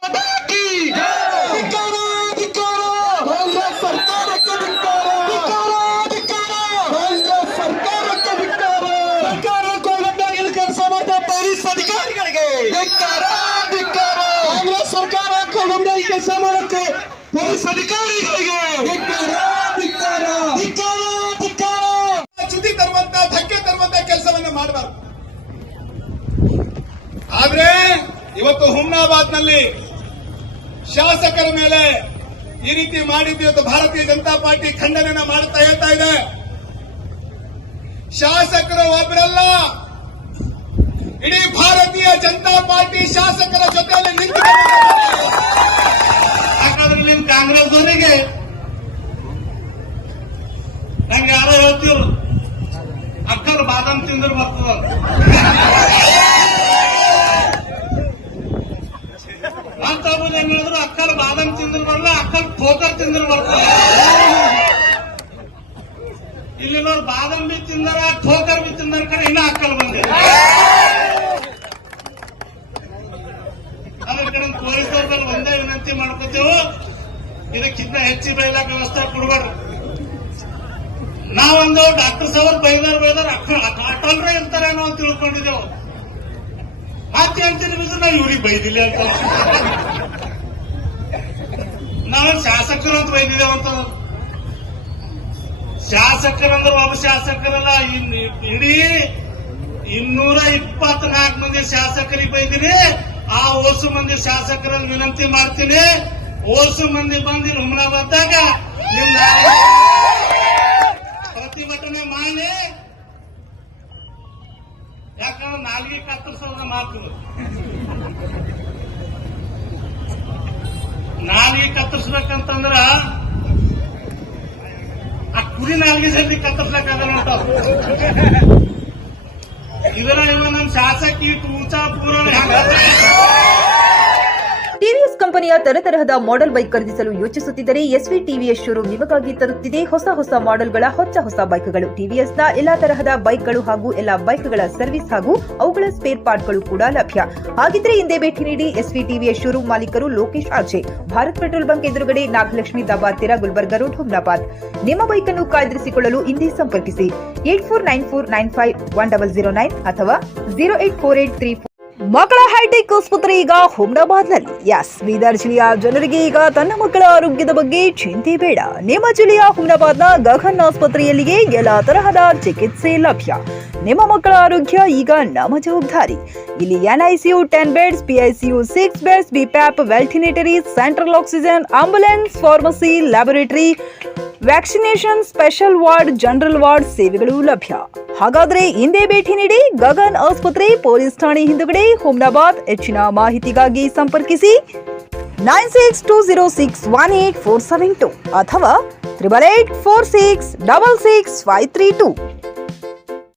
ಕಾಂಗ್ರೆಸ್ ಸರ್ಕಾರ ಕೊಡಂಬಿ ಕೆಲಸ ಮಾಡುತ್ತೆ ಪೊಲೀಸ್ ಅಧಿಕಾರಿಗಳಿಗೆ ಚ್ಯುತಿ ತರುವಂತ ಧಕ್ಕೆ ತರುವಂತ ಕೆಲಸವನ್ನು ಮಾಡಬಾರದು. ಆದ್ರೆ ಇವತ್ತು ಹುಮ್ನಾಬಾದ್ ನಲ್ಲಿ ಶಾಸಕರ ಮೇಲೆ ಈ ರೀತಿ ಮಾಡಿದ್ದು ಇವತ್ತು ಭಾರತೀಯ ಜನತಾ ಪಾರ್ಟಿ ಖಂಡನೆಯನ್ನು ಮಾಡುತ್ತಾ ಹೇಳ್ತಾ ಇದೆ. ಶಾಸಕರು ಒಬ್ಬರಲ್ಲ, ಇಡೀ ಭಾರತೀಯ ಜನತಾ ಪಾರ್ಟಿ ಶಾಸಕರ ಜೊತೆಯಲ್ಲಿ ನಿಂತು ಯಾಕಂದ್ರೆ ನಿಮ್ ಕಾಂಗ್ರೆಸ್ನವರಿಗೆ ನಂಗೆ ಯಾರೋ ಹೇಳ್ತಿದ್ರು ಅಕ್ಕರು ಬಾದಾಮ್ ತಿಂದ್ರು ಬರ್ತದ ಅಂತ ಏನ್ ಹೇಳಿದ್ರು, ಅಕ್ಕರು ಬಾದಾಮ್ ತಿಂದ್ರು ಬರಲ್ಲ, ಅಕ್ಕರು ಠೋಕರ್ ತಿಂದ್ರು ಬರ್ತದ. ಇಲ್ಲಿನವ್ರು ಬಾದಾಮ್ ಬಿ ತಿಂದಾರ, ಠೋಕರ್ ಬಿ ತಿಂದಾರ, ಕಡೆ ಇನ್ನ ಅಕ್ಕಲ್ ಬಂದಿದೆ. ಅದ್ರ ಕಡೆ ಪೊಲೀಸರ ಮೇಲೆ ಒಂದೇ ವಿನಂತಿ ಮಾಡ್ಕೋತೇವೆ, ಇದಕ್ಕಿಂತ ಹೆಚ್ಚು ಬೈಲಾಕ ವ್ಯವಸ್ಥೆ ಕೊಡ್ಬಾರ್ದು. ನಾವೊಂದು ಡಾಕ್ಟರ್ ಸಾಹೇಬ್ ಬೈದಾರ ಅಟಲ್ರೇ ಇರ್ತಾರೆ ಅನ್ನೋ ತಿಳ್ಕೊಂಡಿದ್ದೆವು. ಮತ್ತೆ ಅಂತೀನಿ ನಾವು ಇವ್ರಿಗೆ ಬೈದಿಲ್ಲ ಅಂತ, ನಾವು ಶಾಸಕರು ಅಂತ ಬೈದಿದ್ದೇವೆ ಅಂತ. ಶಾಸಕರಂದ್ರೆ ಒಬ್ಬ ಶಾಸಕರಲ್ಲ, ಇಡೀ 224 ಮಂದಿ ಶಾಸಕರಿಗೆ ಬೈದಿರಿ. ಆ ಓಸು ಮಂದಿ ಶಾಸಕರಲ್ಲಿ ವಿನಂತಿ ಮಾಡ್ತೀನಿ, ಓಸು ಮಂದಿ ಬಂದು ಹುಮ್ನಾಬಾದ್ದಾಗ ನಿಮ್ ಪ್ರತಿಭಟನೆ ಮಾಡಿ, ಯಾಕಂದ್ರೆ ನಾಲ್ಗೆ ಕತ್ತರಿಸೋದ ಮಾತು, ನಾಲ್ಗೆ ಕತ್ತರಿಸ್ಬೇಕಂತಂದ್ರ ಆ ಕುರಿ ನಾಲ್ಗೆ ಸರಿ ಕತ್ತರಿಸ್ಬೇಕಾಗಲ್ಲ ಅಂತ. ಇದರ ಇವ ನಮ್ಮ ಶಾಸಕಿ ಊಚಾ ಪೂರ ಟಿವಿಎಸ್ ಕಂಪನಿಯ ತರತರಹದ ಮಾಡೆಲ್ ಬೈಕ್ ಖರೀದಿಸಲು ಯೋಚಿಸುತ್ತಿದ್ದರೆ ಎಸ್ವಿ ಟಿವಿಎಸ್ ಶೋರೂಮ್ ನಿಮಗಾಗಿ ತರುತ್ತಿದೆ ಹೊಸ ಮಾಡೆಲ್ಗಳ ಹೊಸ ಬೈಕ್ಗಳು. ಟಿವಿಎಸ್ನ ಎಲ್ಲಾ ತರಹದ ಬೈಕ್ಗಳು ಹಾಗೂ ಎಲ್ಲಾ ಬೈಕ್ಗಳ ಸರ್ವಿಸ್ ಹಾಗೂ ಅವುಗಳ ಸ್ಪೇರ್ ಪಾರ್ಟ್ಗಳು ಕೂಡ ಲಭ್ಯ. ಹಾಗಿದ್ರೆ ಹಿಂದೆ ಭೇಟಿ ನೀಡಿ ಎಸ್ವಿ ಟಿವಿಎಸ್ ಶೋರೂಮ್ ಮಾಲೀಕರು Lokesh RJ, Bharat petrol bunk ಎದುರುಗಡೆ, ನಾಗಲಕ್ಷ್ಮಿ ದಾಬಾ ಹತ್ತಿರ, ಗುಲ್ಬರ್ಗ ರೋಡ್, ಹುಮ್ನಾಬಾದ್. ನಿಮ್ಮ ಬೈಕ್ ಅನ್ನು ಕಾಯ್ದಿರಿಸಿಕೊಳ್ಳಲು ಹಿಂದೆ ಸಂಪರ್ಕಿಸಿ 8494951009 ಅಥವಾ 08483. ಮಕ್ಕಳ ಹೈಟೆಕ್ ಆಸ್ಪತ್ರೆ ಈಗ ಹುಮ್ನಾಬಾದ್ನಲ್ಲಿ. ಬೀದರ್ ಜಿಲ್ಲೆಯ ಜನರಿಗೆ ಈಗ ತನ್ನ ಮಕ್ಕಳ ಆರೋಗ್ಯದ ಬಗ್ಗೆ ಚಿಂತೆ ಬೇಡ. ನಿಮ್ಮ ಜಿಲ್ಲೆಯ ಹುಮ್ನಾಬಾದ್ನ ಗಗನ್ ಆಸ್ಪತ್ರೆಯಲ್ಲಿಯೇ ಎಲ್ಲಾ ತರಹದ ಚಿಕಿತ್ಸೆ ಲಭ್ಯ. ನಿಮ್ಮ ಮಕ್ಕಳ ಆರೋಗ್ಯ ಈಗ ನಮ್ಮ ಜವಾಬ್ದಾರಿ. ಇಲ್ಲಿ NICU 10 beds, PICU 6 beds, BPAP, ವೆಂಟಿಲೇಟರಿ, central oxygen, ambulance, pharmacy, laboratory, vaccination, special ward, general ward ಸೇವೆಗಳು ಲಭ್ಯ. ಹಾಗಾದ್ರೆ ಹಿಂದೆ ಭೇಟಿ ನೀಡಿ ಗಗನ್ ಆಸ್ಪತ್ರೆ, ಪೊಲೀಸ್ ಠಾಣೆ ಹಿಂದುಗಡೆ, ಹುಮ್ನಾಬಾದ್. ಹೆಚ್ಚಿನ ಮಾಹಿತಿಗಾಗಿ ಸಂಪರ್ಕಿಸಿ 9620618472 ಅಥವಾ 8884666532.